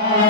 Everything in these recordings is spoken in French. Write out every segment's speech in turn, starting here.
Thank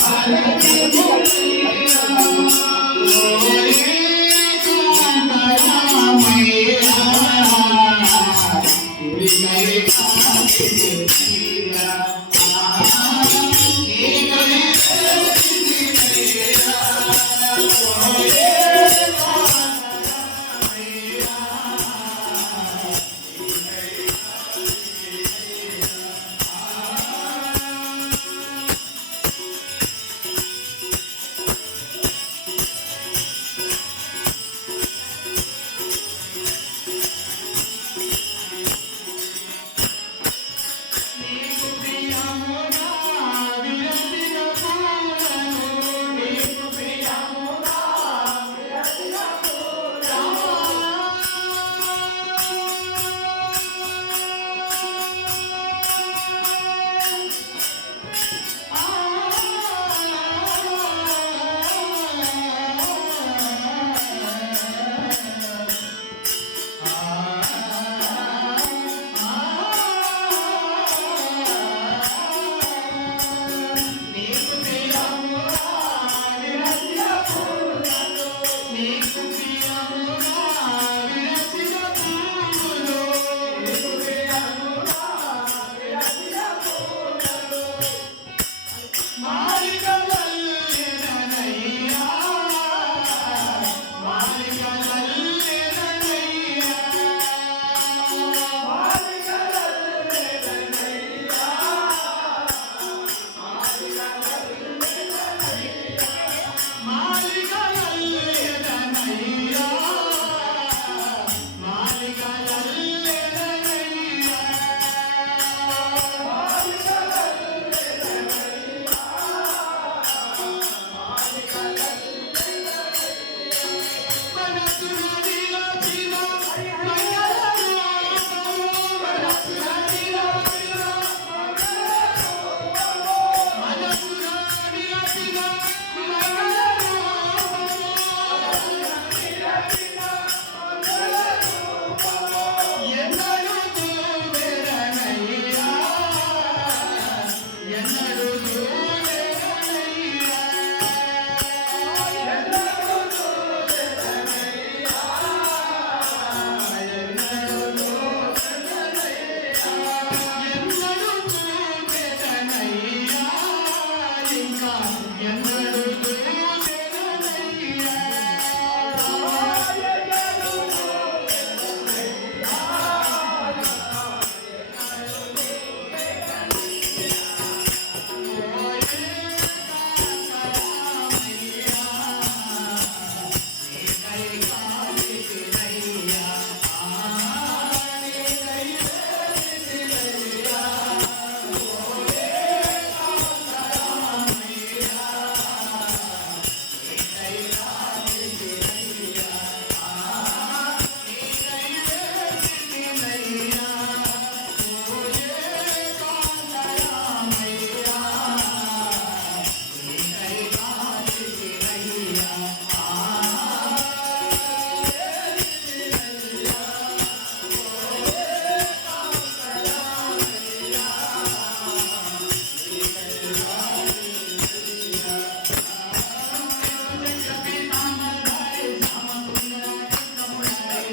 Thank you.